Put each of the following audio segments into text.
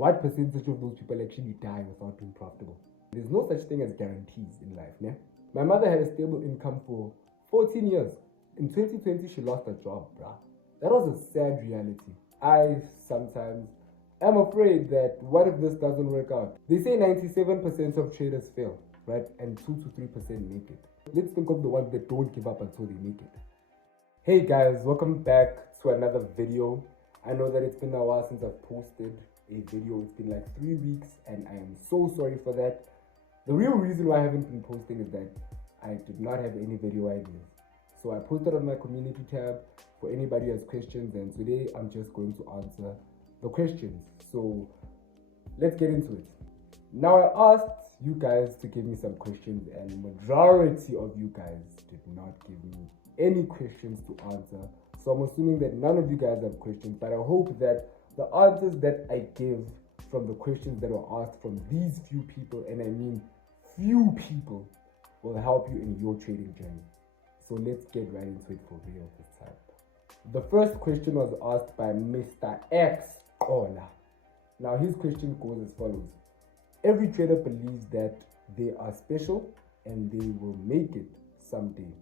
What percentage of those people actually die without being profitable? There's no such thing as guarantees in life, né? My mother had a stable income for 14 years. In 2020, she lost her job, bruh. That was a sad reality. I sometimes am afraid that what if this doesn't work out? They say 97% of traders fail, right? And 2 to 3% make it. Let's think of the ones that don't give up until they make it. Hey guys, welcome back to another video. I know that it's been a while since I've posted a video. It's been like 3 weeks and I am so sorry for that. The real reason why I haven't been posting is that I did not have any video ideas. So I posted on my community tab for anybody who has questions, and today I'm just going to answer the questions. So let's get into it. Now I asked you guys to give me some questions, and majority of you guys did not give me any questions to answer. So I'm assuming that none of you guys have questions, but I hope that the answers that I give from the questions that were asked from these few people, and I mean few people, will help you in your trading journey. So let's get right into it for real this time. The first question was asked by Mr. X Ola. Now his question goes as follows. Every trader believes that they are special and they will make it someday.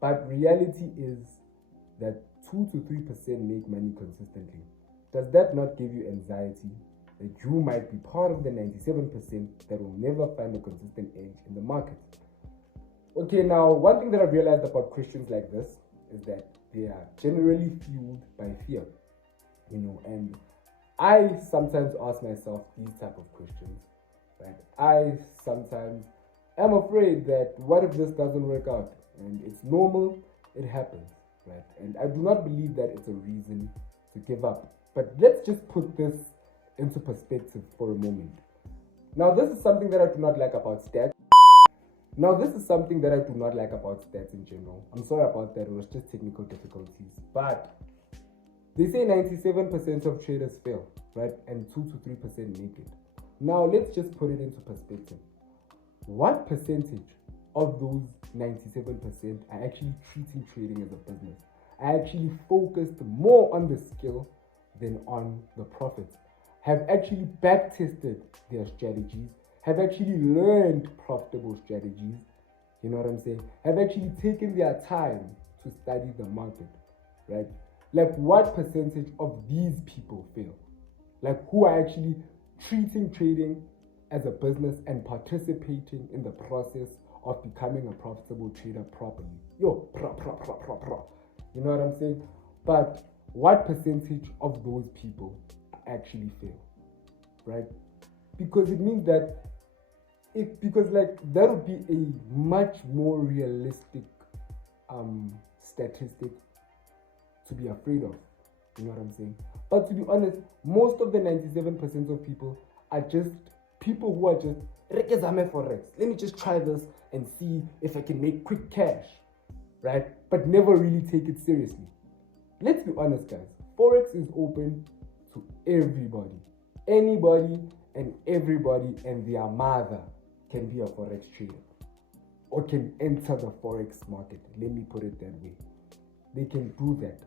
But reality is that 2 to 3% make money consistently. Does that not give you anxiety that you might be part of the 97% that will never find a consistent edge in the market? Okay, now one thing that I've realized about questions like this is that they are generally fueled by fear, and I sometimes ask myself these type of questions, right? I sometimes am afraid that what if this doesn't work out? And it's normal, it happens, right? And I do not believe that it's a reason to give up. But let's just put this into perspective for a moment. Now, this is something that I do not like about stats. In general. I'm sorry about that. It was just technical difficulties. But they say 97% of traders fail, right? And 2 to 3% make it. Now, let's just put it into perspective. What percentage of those 97% are actually treating trading as a business? I actually focused more on the skill than on the profits. Have actually back tested their strategies, have actually learned profitable strategies, you know what I'm saying? Have actually taken their time to study the market, right? Like what percentage of these people fail? Like who are actually treating trading as a business and participating in the process of becoming a profitable trader properly? You know what I'm saying? But what percentage of those people actually fail, right? Because it means that that would be a much more realistic statistic to be afraid of. You know what I'm saying? But to be honest, most of the 97% of people are just people who are just Forex. Let me just try this and see if I can make quick cash, right? But never really take it seriously. Let's be honest, guys. Forex is open to everybody. Anybody and everybody and their mother can be a Forex trader or can enter the Forex market. Let me put it that way. They can do that,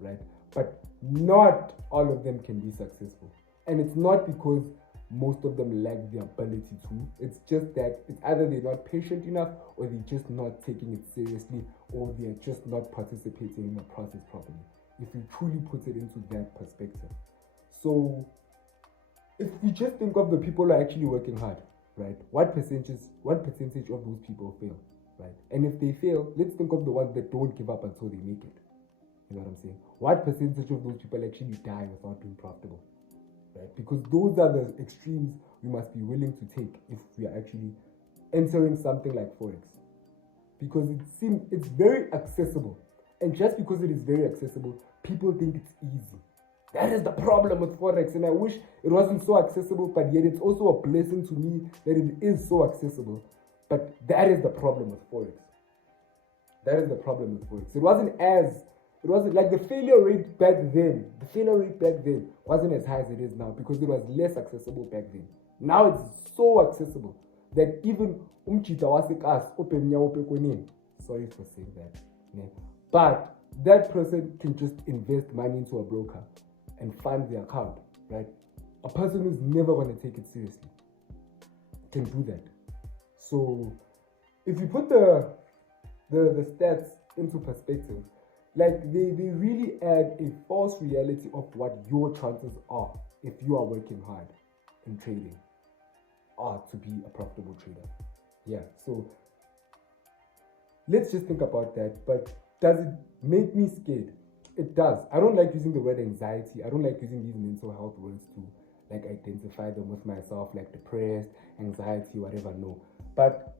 right? But not all of them can be successful. And it's not because most of them lack the ability to. It's just that it's either they're not patient enough or they're just not taking it seriously or they're just not participating in the process properly. If you truly put it into that perspective. So if we just think of the people who are actually working hard, right? What percentage of those people fail, right? And if they fail, let's think of the ones that don't give up until they make it. You know what I'm saying? What percentage of those people actually die without being profitable, right? Because those are the extremes we must be willing to take if we are actually entering something like Forex. Because it's very accessible. And just because it is very accessible, people think it's easy. That is the problem with Forex, and I wish it wasn't so accessible, but yet it's also a blessing to me that it is so accessible. But that is the problem with Forex. It wasn't like the failure rate back then. The failure rate back then wasn't as high as it is now because it was less accessible back then. Now it's so accessible that even sorry for saying that, but that person can just invest money into a broker and fund the account, right? a person who's never going to take it seriously can do that. So if you put the stats into perspective, like they really add a false reality of what your chances are if you are working hard in trading are to be a profitable trader. Yeah, so let's just think about that. But does it make me scared? It does. I don't like using the word anxiety. I don't like using these mental health words to like identify them with myself, like depressed, anxiety, whatever. No, but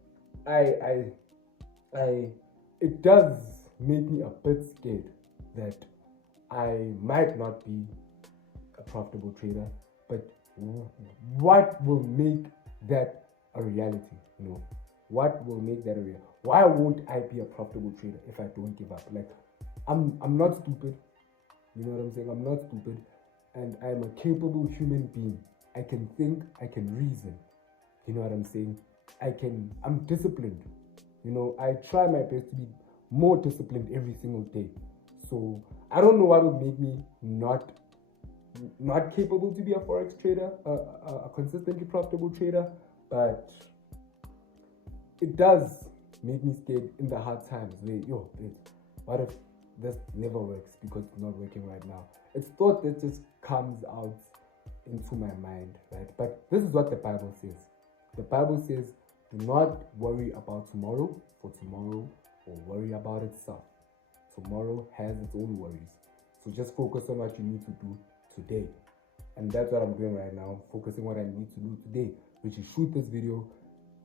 it does make me a bit scared that I might not be a profitable trader. But what will make that a reality? You know, what will make that a reality? Why won't I be a profitable trader if I don't give up? Like, I'm not stupid. You know what I'm saying? I'm not stupid, and I'm a capable human being. I can think, I can reason. You know what I'm saying? I'm disciplined. You know, I try my best to be more disciplined every single day. So I don't know what would make me not capable to be a Forex trader, a consistently profitable trader, but it does make me scared in the hard times where, what if this never works because it's not working right now? It's thought that just comes out into my mind, right? But this is what the Bible says. The Bible says, do not worry about tomorrow, for tomorrow will worry about itself. Tomorrow has its own worries. So just focus on what you need to do today. And that's what I'm doing right now, focusing what I need to do today, which is shoot this video,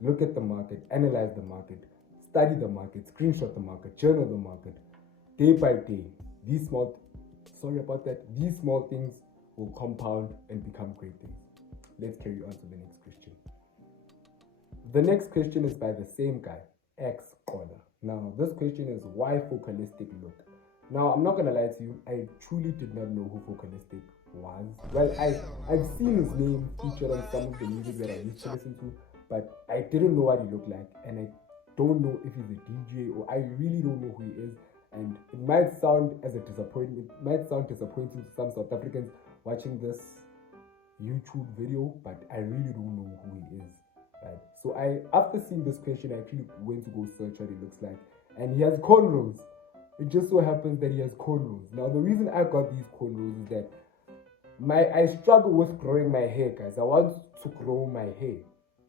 look at the market, analyze the market, study the market, screenshot the market, journal the market, day by day. These small things will compound and become great things. Let's carry on to the next question. The next question is by the same guy, X Corner. Now, this question is, why Focalistic look? Now, I'm not gonna lie to you, I truly did not know who Focalistic was. Well, I've seen his name featured on some of the music that I used to listen to, but I didn't know what he looked like, and I don't know if he's a DJ, or I really don't know who he is. And it might sound disappointing to some South Africans watching this YouTube video, but I really don't know who he is. Right? So after seeing this question, I actually went to go search what he looks like, and he has cornrows. It just so happens that he has cornrows. Now, the reason I got these cornrows is that I struggle with growing my hair, guys. I want to grow my hair.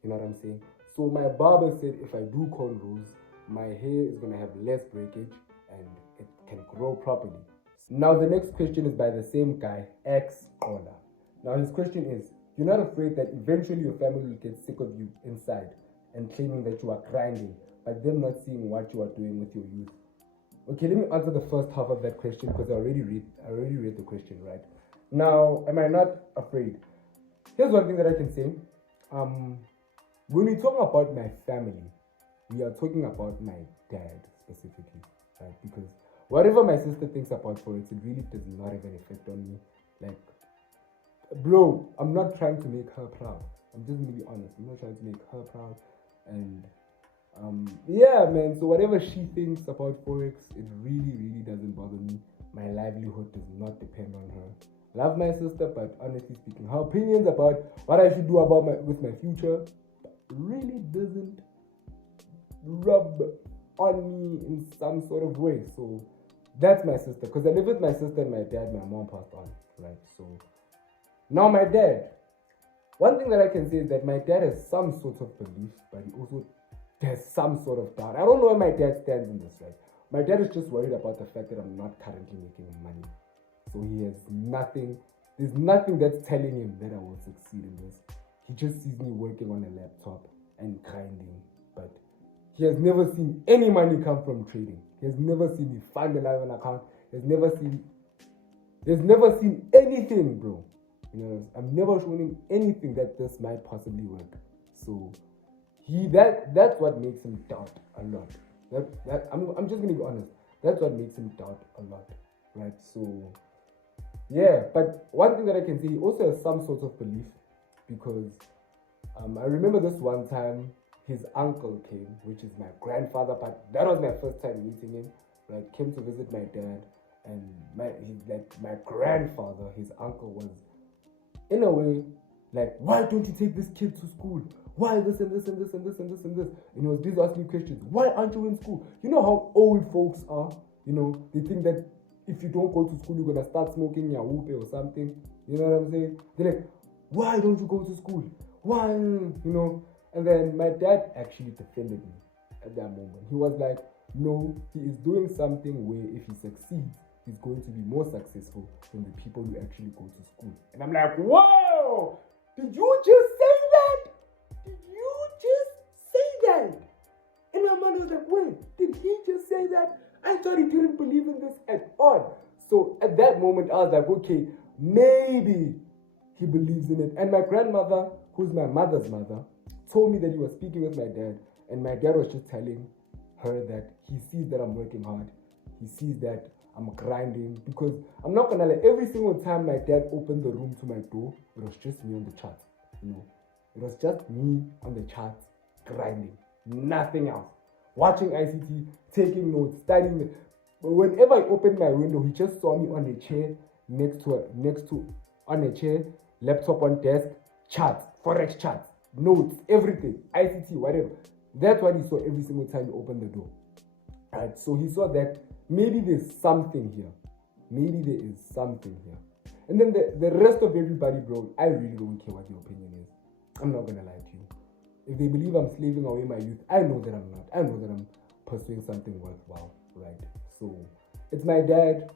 You know what I'm saying? So my barber said if I do cornrows, my hair is gonna have less breakage and it can grow properly. Now the next question is by the same guy, X Corner. Now his question is, you're not afraid that eventually your family will get sick of you inside and claiming that you are grinding, but them not seeing what you are doing with your youth? Okay, let me answer the first half of that question because I already read the question, right? Now, am I not afraid? Here's one thing that I can say. When we talk about my family, we are talking about my dad specifically, right? Because whatever my sister thinks about Forex, it really does not have an effect on me. Like, bro, I'm not trying to make her proud. I'm just gonna be honest. I'm not trying to make her proud. And yeah, man. So whatever she thinks about Forex, it really doesn't bother me. My livelihood does not depend on her. Love my sister, but honestly speaking, her opinions about what I should do with my future really doesn't rub on me in some sort of way. So that's my sister, because I live with my sister and my dad. My mom passed on, right? So now my dad. One thing that I can say is that my dad has some sort of belief, but he also has some sort of doubt. I don't know where my dad stands in this, right? My dad is just worried about the fact that I'm not currently making money. So he has nothing, there's nothing that's telling him that I will succeed in this. He just sees me working on a laptop and grinding, but he has never seen any money come from trading. He has never seen me fund a live account. He has never seen anything, bro. You know, I've never shown him anything that this might possibly work. So that's what makes him doubt a lot. I'm just gonna be honest. That's what makes him doubt a lot, right? So yeah, but one thing that I can say, he also has some sort of belief, because I remember this one time his uncle came, which is my grandfather, but that was my first time meeting him, right? Came to visit my dad, and my grandfather, his uncle, was in a way Like, why don't you take this kid to school? Why this and this and this and this and this and this? And he was busy asking me questions. Why aren't you in school? You know how old folks are? You know, they think that if you don't go to school, you're gonna start smoking your whoop or something. You know what I'm saying? They're like, why don't you go to school? Why? You know? And then my dad actually defended me at that moment. He was like, no, he is doing something where if he succeeds, he's going to be more successful than the people who actually go to school. And I'm like, whoa! Did you just say that? Did you just say that? And my mother was like, wait, did he just say that? I thought he didn't believe in this at all. So at that moment, I was like, okay, maybe he believes in it. And my grandmother, who's my mother's mother, told me that he was speaking with my dad, and my dad was just telling her that he sees that I'm working hard. He sees that I'm grinding, because I'm not gonna lie, every single time my dad opened the room to my door, it was just me on the chart. You know, it was just me on the chart grinding, nothing else. Watching ICT, taking notes, studying. But whenever I opened my window, he just saw me on a chair on a chair, laptop on desk, charts, Forex charts, notes, everything, ICT, whatever. That's what he saw every single time he opened the door. Right? So he saw that maybe there's something here. Maybe there is something here. And then the rest of everybody, bro, I really don't care what your opinion is. I'm not gonna lie to you. If they believe I'm slaving away my youth, I know that I'm not. I know that I'm pursuing something worthwhile, right? So it's my dad,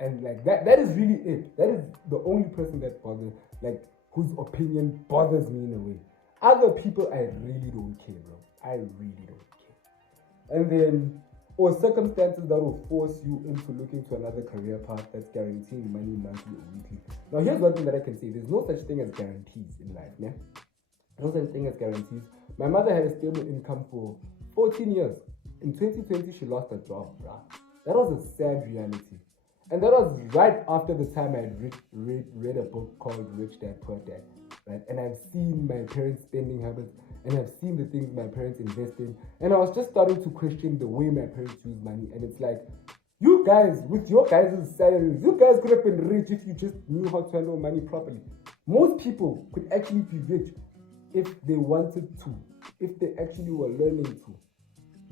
and like that is really it. That is the only person that bothers, like, whose opinion bothers me in a way. Other people, I really don't care, bro. I really don't care. And then, or circumstances that will force you into looking to another career path that's guaranteeing money monthly or weekly. Now, here's one thing that I can say. There's no such thing as guarantees in life, yeah? No such thing as guarantees. My mother had a stable income for 14 years. In 2020, she lost her job, bruh. That was a sad reality. And that was right after the time I had read a book called Rich Dad, Poor Dad, right? And I've seen my parents' spending habits, and I've seen the things my parents invest in. And I was just starting to question the way my parents use money. And it's like, you guys, with your guys' salaries, you guys could have been rich if you just knew how to handle money properly. Most people could actually be rich if they wanted to, if they actually were learning to.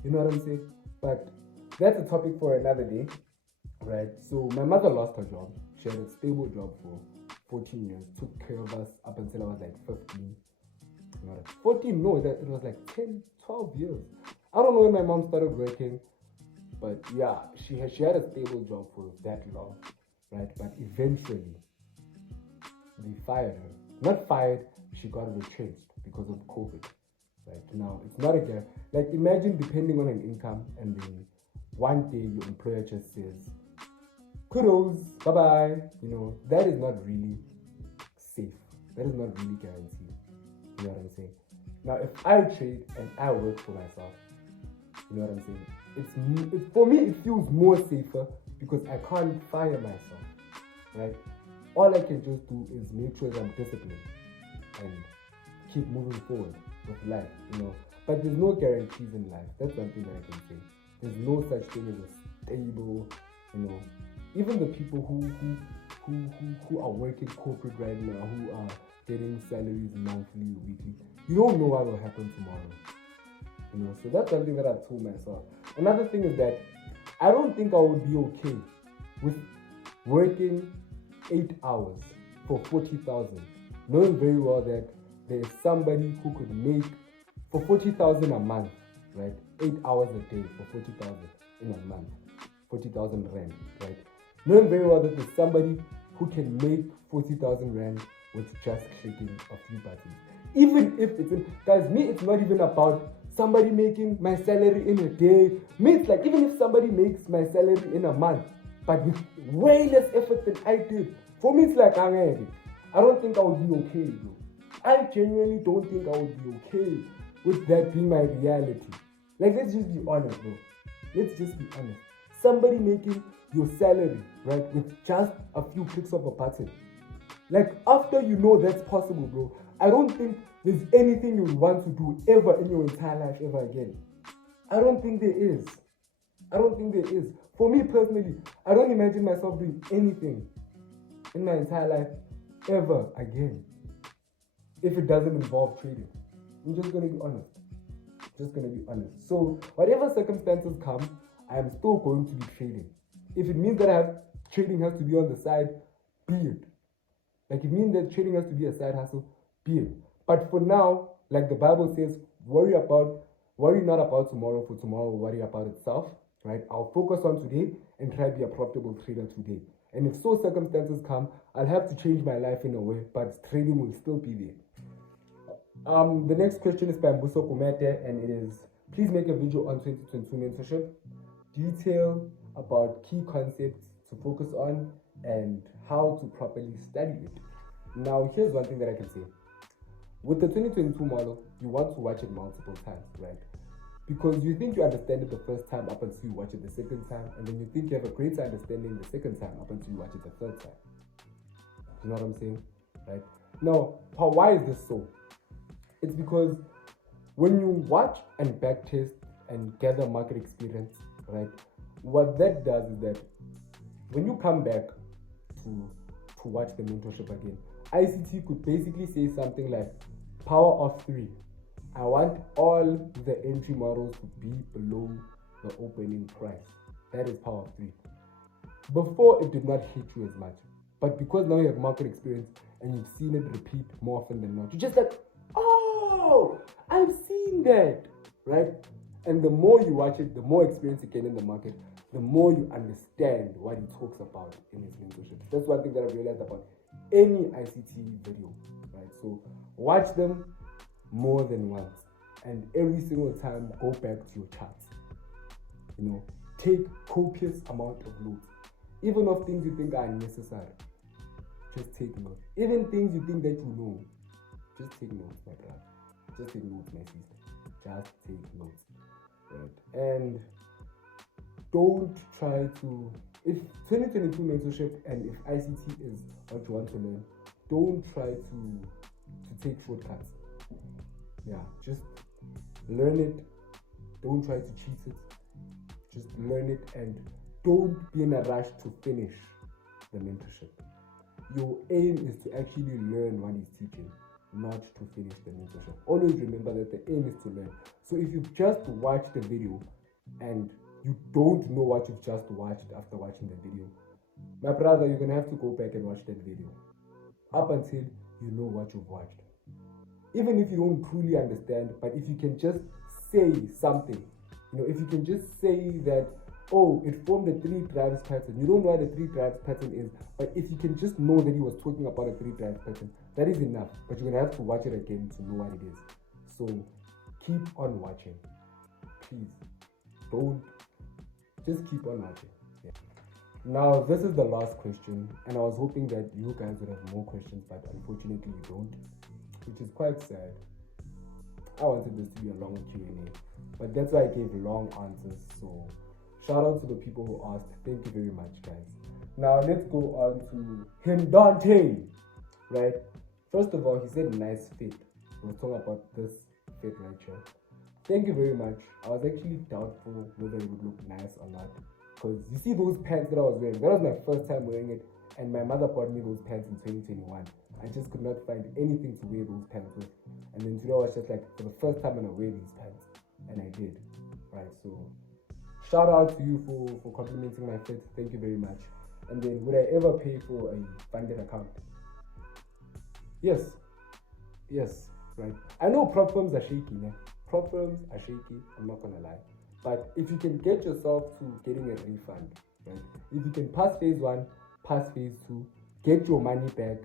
You know what I'm saying? But that's a topic for another day, right? So my mother lost her job. She had a stable job for 14 years, took care of us up until I was like 15. Not 14, no, it was like 10, 12 years. I don't know when my mom started working, but yeah, she had a stable job for that long, right? But eventually, they fired her. Not fired, she got retrenched because of COVID. Right now, it's not a guy. Like, imagine depending on an income, and then one day your employer just says, kudos, bye-bye. You know, that is not really safe. That is not really guaranteed. You know what I'm saying? Now, if I trade and I work for myself, you know what I'm saying? It's for me, it feels more safer because I can't fire myself, right? All I can just do is make sure that I'm disciplined and keep moving forward with life, you know. But there's no guarantees in life. That's one thing that I can say. There's no such thing as a stable, you know. Even the people who are working corporate right now, who are getting salaries monthly, weekly, you don't know what will happen tomorrow. You know, so that's something that I've told myself. Another thing is that I don't think I would be okay with working 8 hours for 40,000, knowing very well that there's somebody who could make for 40,000 a month, right? 8 hours a day for 40,000 in a month, 40,000 rand, right? Knowing very well that there's somebody who can make 40,000 rand with just clicking a few buttons. Even if it's guys, me, it's not even about somebody making my salary in a day. Me, it's like, even if somebody makes my salary in a month, but with way less effort than I did, for me, it's like, I don't think I would be okay, bro. I genuinely don't think I would be okay with that being my reality. Like, let's just be honest, bro. Let's just be honest. Somebody making your salary, right, with just a few clicks of a button. Like, after you know that's possible, bro, I don't think there's anything you would want to do ever in your entire life ever again. I don't think there is. I don't think there is. For me personally, I don't imagine myself doing anything in my entire life ever again. if it doesn't involve trading. I'm just gonna be honest. Just gonna be honest. So whatever circumstances come, I am still going to be trading. If it means that trading has to be on the side, be it. Like it means that trading has to be a side hustle, be it. But for now, like the Bible says, worry not about tomorrow, for tomorrow will worry about itself. Right? I'll focus on today and try to be a profitable trader today. And if so circumstances come, I'll have to change my life in a way, but trading will still be there. The next question is by Mbuso Kumete, and it is, please make a video on 2022 mentorship. Detail about key concepts to focus on and how to properly study it. Now, here's one thing that I can say. With the 2022 model, you want to watch it multiple times, right? Because you think you understand it the first time up until you watch it the second time, and then you think you have a greater understanding the second time up until you watch it the third time. You know what I'm saying? Right? Now, why is this so? It's because when you watch and backtest and gather market experience, right, what that does is that when you come back to watch the mentorship again, ICT could basically say something like, power of 3. I want all the entry models to be below the opening price. That is power of 3. Before, it did not hit you as much. But because now you have market experience and you've seen it repeat more often than not, you're just like, oh, I've seen that, right? And the more you watch it, the more experience you get in the market, the more you understand what he talks about in his mentorship. That's one thing that I've realized about any ICT video, right? So watch them more than once, and every single time go back to your charts. You know, take copious amount of notes, even of things you think are unnecessary. Just take notes. Even things you think that you know, just take notes, my brother. Just take notes, my sister. Just take notes, right? And don't try to, if 2022 mentorship and if ICT is what you want to learn, don't try to take shortcuts. Yeah, just learn it. Don't try to cheat it. Just learn it, and don't be in a rush to finish the mentorship. Your aim is to actually learn what he's teaching, not to finish the mentorship. Always remember that the aim is to learn. So if you've just watched the video and you don't know what you've just watched after watching the video, my brother, you're going to have to go back and watch that video up until you know what you've watched. Even if you don't truly understand, but if you can just say something, you know, if you can just say that, oh, it formed a 3 drives pattern. You don't know what a 3 drives pattern is, but if you can just know that he was talking about a 3 drives pattern, that is enough. But you're going to have to watch it again to know what it is. So keep on watching. Please. Just keep on watching. Yeah. Now, this is the last question, and I was hoping that you guys would have more questions, but unfortunately you don't, which is quite sad. I wanted this to be a long Q&A, but that's why I gave long answers. So shout out to the people who asked. Thank you very much, guys. Now let's go on to him, Dante. Right? First of all, he said nice fit. We'll talk about this fit right here. Thank you very much. I was actually doubtful whether it would look nice or not, because you see those pants that I was wearing. That was my first time wearing it, and my mother bought me those pants in 2021. I just could not find anything to wear those pants with. And then today I was just like, for the first time I'm gonna wear these pants. And I did. Right, so shout out to you for complimenting my fit. Thank you very much. And then, would I ever pay for a funded account? Yes, right. I know prop firms are shaky, man. Prop firms are shaky, I'm not gonna lie. But if you can get yourself to getting a refund, right? If you can pass phase 1, pass phase 2, get your money back,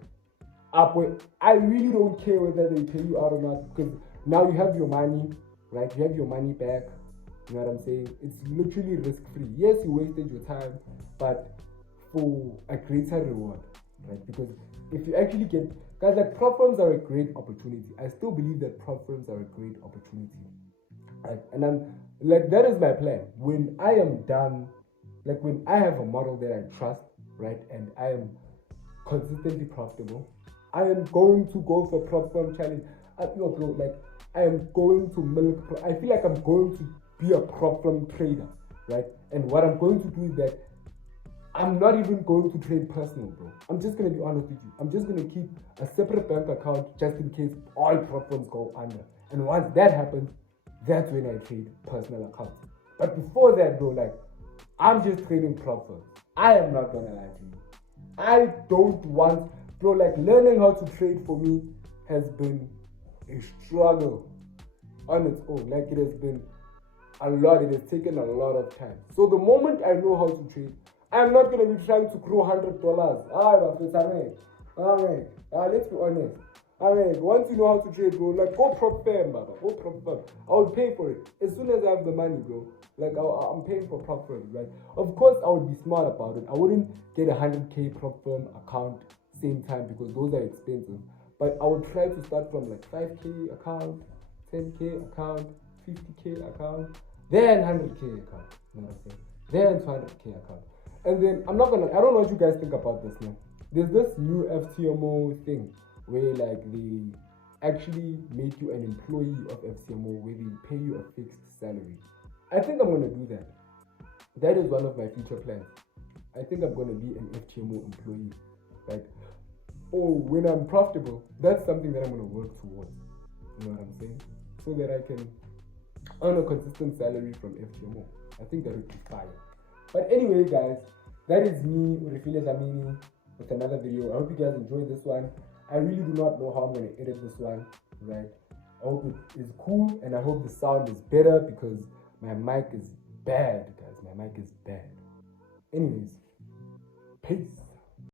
I really don't care whether they pay you out or not, because now you have your money, right? You have your money back. You know what I'm saying? It's literally risk-free. Yes, you wasted your time, but for a greater reward, right? Because if you actually get, guys, like prop firms are a great opportunity. I still believe that prop firms are a great opportunity, right? And I'm like, that is my plan. When I am done, like when I have a model that I trust, right, and I am consistently profitable, I am going to go for prop firm challenge. Like I am going to milk. I feel like I'm going to be a prop firm trader, right? And what I'm going to do is that I'm not even going to trade personal, bro. I'm just gonna be honest with you. I'm just gonna keep a separate bank account just in case all prop firms go under. And once that happens, that's when I trade personal accounts. But before that, bro, like, I'm just trading prop firms. I am not gonna lie to you. I don't want, bro, like, learning how to trade for me has been a struggle on its own. Like, it has been a lot. It has taken a lot of time. So the moment I know how to trade, I'm not gonna be trying to grow $100. Let's be honest. Once you know how to trade, bro, like, go prop firm, baba. Go prop firm. I would pay for it as soon as I have the money, bro. Like, I'm paying for prop firms, right? Of course, I would be smart about it. I wouldn't get a 100K prop firm account same time because those are expensive. But I would try to start from like 5K account, 10K account, 50K account, then 100K account. You know what I'm saying? Then 200K account. And then I don't know what you guys think about this now. There's this new FCMO thing where like they actually make you an employee of FCMO where they pay you a fixed salary. I think I'm gonna do that. That is one of my future plans. I think I'm gonna be an FCMO employee. Like, when I'm profitable, that's something that I'm gonna work towards. You know what I'm saying? So that I can earn a consistent salary from FCMO. I think that would be fire. But anyway, guys, that is me, Urifile Zamini, with another video. I hope you guys enjoyed this one. I really do not know how I'm going to edit this one, right? I hope it is cool, and I hope the sound is better because my mic is bad, guys. My mic is bad. Anyways, peace.